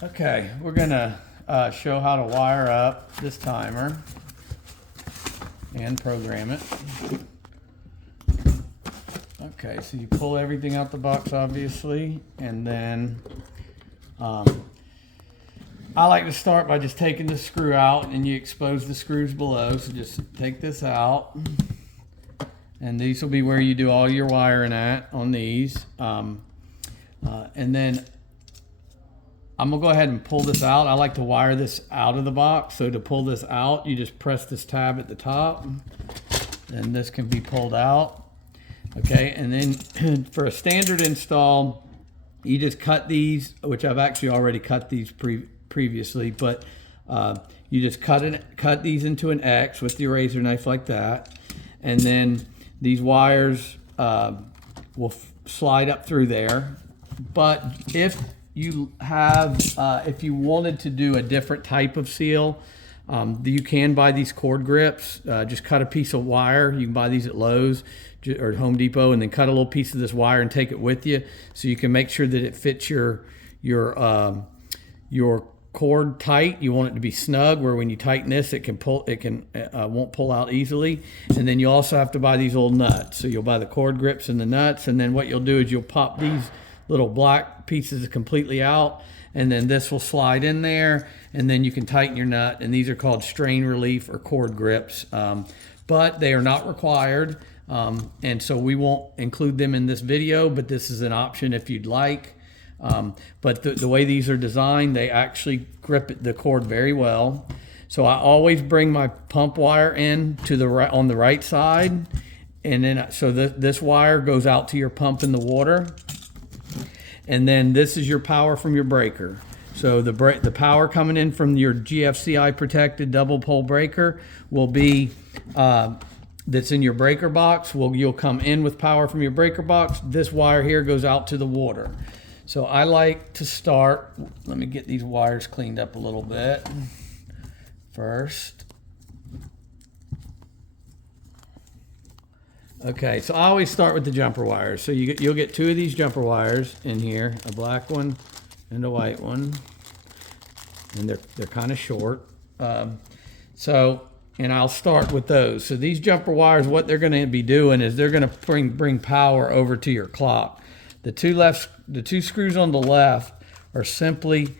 Okay, we're gonna show how to wire up this timer and program it. Okay, so you pull everything out the box, obviously, and then I like to start by just taking the screw out, and you expose the screws below. So just take this out, and these will be where you do all your wiring at on these. And then I'm gonna go ahead and pull this out. I like to wire this out of the box. So to pull this out, you just press this tab at the top, and this can be pulled out. Okay, and then for a standard install, you just cut these, which I've actually already cut these previously, but you just cut these into an X with the razor knife like that, and then these wires will slide up through there. But if you wanted to do a different type of seal, you can buy these cord grips. Just cut a piece of wire. You can buy these at Lowe's or Home Depot, and then cut a little piece of this wire and take it with you, so you can make sure that it fits your cord tight. You want it to be snug, where when you tighten this, it won't pull out easily. And then you also have to buy these little nuts. So you'll buy the cord grips and the nuts, and then what you'll do is you'll pop these little black pieces completely out, and then this will slide in there, and then you can tighten your nut. And these are called strain relief or cord grips, but they are not required, and so we won't include them in this video, but this is an option if you'd like. But the way these are designed, they actually grip the cord very well. So I always bring my pump wire in to the right, on the right side, and then this wire goes out to your pump in the water. And then this is your power from your breaker. So the power coming in from your GFCI protected double pole breaker will be that's in your breaker box. You'll come in with power from your breaker box. This wire here goes out to the water. So I like to start. Let me get these wires cleaned up a little bit first. Okay, so I always start with the jumper wires. So you'll get two of these jumper wires in here, a black one and a white one, and they're kind of short. And I'll start with those. So these jumper wires, what they're going to be doing is they're going to bring power over to your clock. The two screws on the left are simply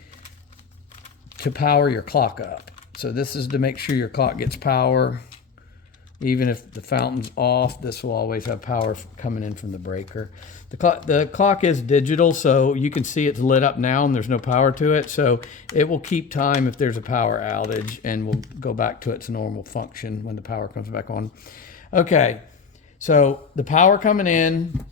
to power your clock up. So this is to make sure your clock gets power. Even if the fountain's off, this will always have power coming in from the breaker. The clock is digital, so you can see it's lit up now and there's no power to it. So it will keep time if there's a power outage, and will go back to its normal function when the power comes back on. Okay, so the power coming in,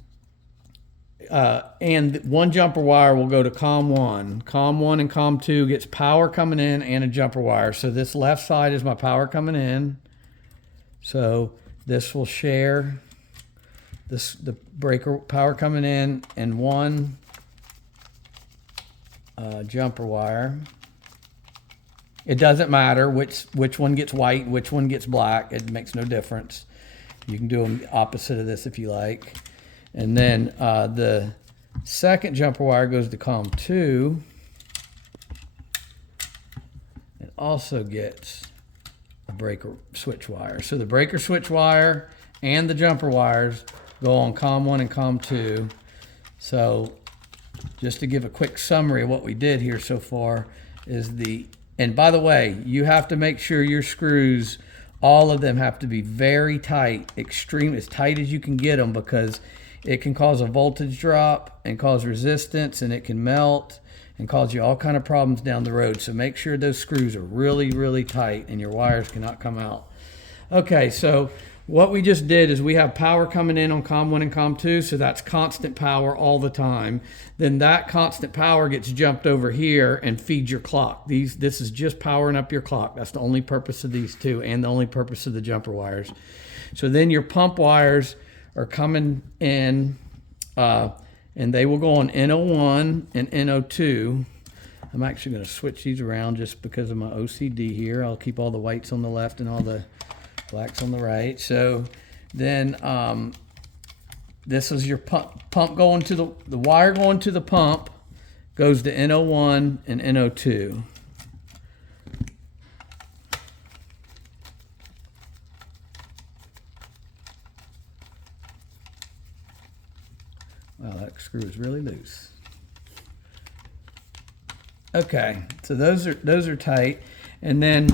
and one jumper wire will go to COM 1. COM 1 and COM 2 gets power coming in and a jumper wire. So this left side is my power coming in. So this will share the breaker power coming in and one jumper wire. It doesn't matter which one gets white and which one gets black. It makes no difference. You can do them opposite of this if you like. And then the second jumper wire goes to COM 2. It also gets a breaker switch wire. So the breaker switch wire and the jumper wires go on COM 1 and COM 2. So just to give a quick summary of what we did here so far is and by the way, you have to make sure your screws, all of them have to be very tight, as tight as you can get them, because it can cause a voltage drop and cause resistance, and it can melt and cause you all kind of problems down the road. So make sure those screws are really, really tight and your wires cannot come out. Okay, so what we just did is we have power coming in on COM 1 and COM 2, so that's constant power all the time. Then that constant power gets jumped over here and feeds your clock. This is just powering up your clock. That's the only purpose of these two, and the only purpose of the jumper wires. So then your pump wires are coming in, and they will go on N01 and N02. I'm actually going to switch these around just because of my OCD here. I'll keep all the whites on the left and all the blacks on the right. So then this is your pump going to the wire going to the pump goes to NO1 and NO2. Wow, that screw is really loose. Okay, so those are tight, and then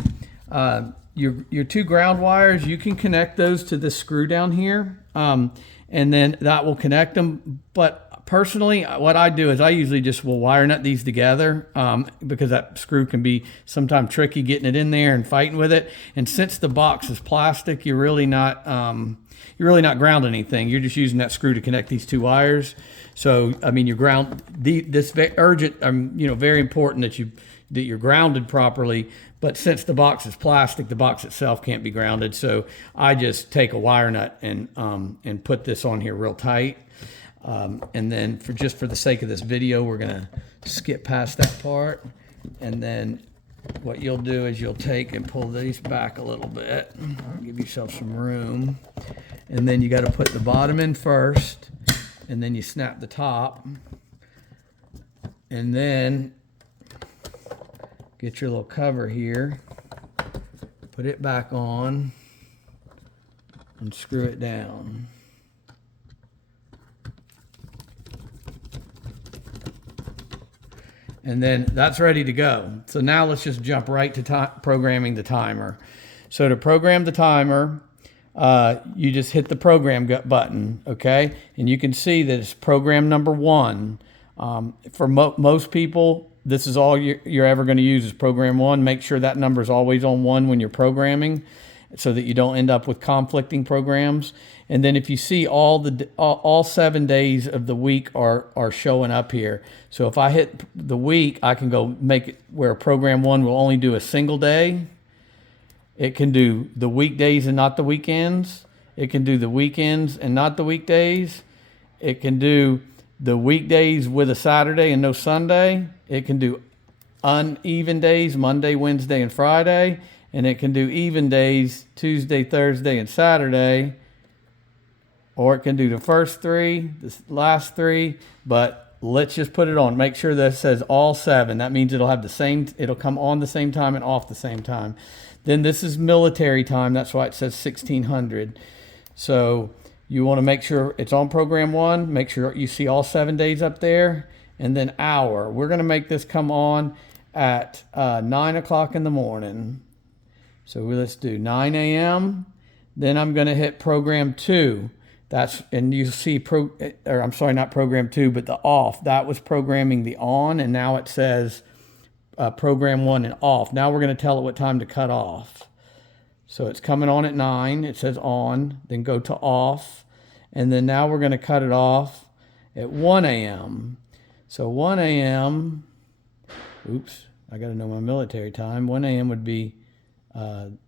your two ground wires, you can connect those to this screw down here, and then that will connect them. But personally, what I do is I usually just will wire nut these together, because that screw can be sometimes tricky getting it in there and fighting with it. And since the box is plastic, you're really not grounding anything. You're just using that screw to connect these two wires. So I mean, this very urgent, very important that you're grounded properly. But since the box is plastic, the box itself can't be grounded. So I just take a wire nut and put this on here real tight. And then for the sake of this video, we're gonna skip past that part. And then what you'll do is you'll take and pull these back a little bit. Give yourself some room. And then you got to put the bottom in first, and then you snap the top. And then get your little cover here, put it back on, and screw it down. And then that's ready to go. So now let's just jump right to programming the timer. So to program the timer, you just hit the program button, okay? And you can see that it's program number 1. For most people, this is all you're ever going to use is program 1. Make sure that number is always on 1 when you're programming, so that you don't end up with conflicting programs. And then if you see all 7 days of the week are showing up here. So if I hit the week, I can go make it where program 1 will only do a single day. It can do the weekdays and not the weekends. It can do the weekends and not the weekdays. It can do the weekdays with a Saturday and no Sunday. It can do uneven days, Monday, Wednesday, and Friday. And it can do even days, Tuesday, Thursday, and Saturday. Or it can do the first 3, the last 3. But let's just put it on. Make sure that it says all 7. That means it'll come on the same time and off the same time. Then this is military time. That's why it says 1600. So you want to make sure it's on program 1. Make sure you see all 7 days up there. And then hour. We're going to make this come on at 9 o'clock in the morning. So let's do 9 a.m. Then I'm going to hit program 2. And you see, not program 2, but the off. That was programming the on, and now it says program 1 and off. Now we're going to tell it what time to cut off. So it's coming on at 9. It says on, then go to off. And then now we're going to cut it off at 1 a.m. So 1 a.m. Oops, I got to know my military time. 1 a.m. would be 0000,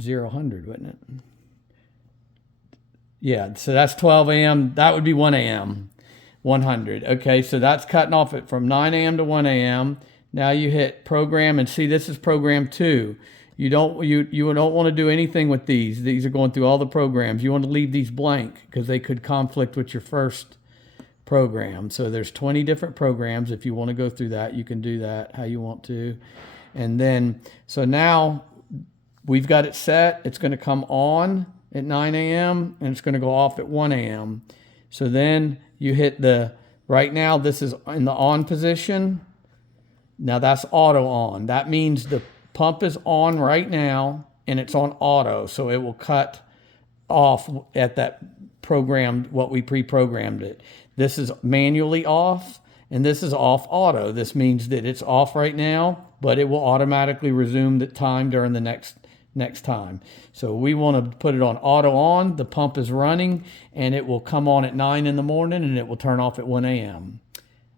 wouldn't it? Yeah, so that's 12 a.m. That would be 1 a.m. 100. Okay, so that's cutting off it from 9 a.m. to 1 a.m. Now you hit program, and see, this is program 2. You don't want to do anything with these. These are going through all the programs. You want to leave these blank because they could conflict with your first program. So there's 20 different programs. If you want to go through that, you can do that how you want to. And then, so now we've got it set. It's going to come on at 9 a.m. and it's going to go off at 1 a.m. So then you hit right now this is in the on position. Now that's auto on. That means the pump is on right now and it's on auto. So it will cut off at that programmed, what we pre-programmed it. This is manually off and this is off auto. This means that it's off right now, but it will automatically resume the time during the next time. So we want to put it on auto on. The pump is running and it will come on at 9 in the morning and it will turn off at 1 a.m.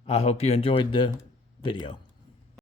I hope you enjoyed the video.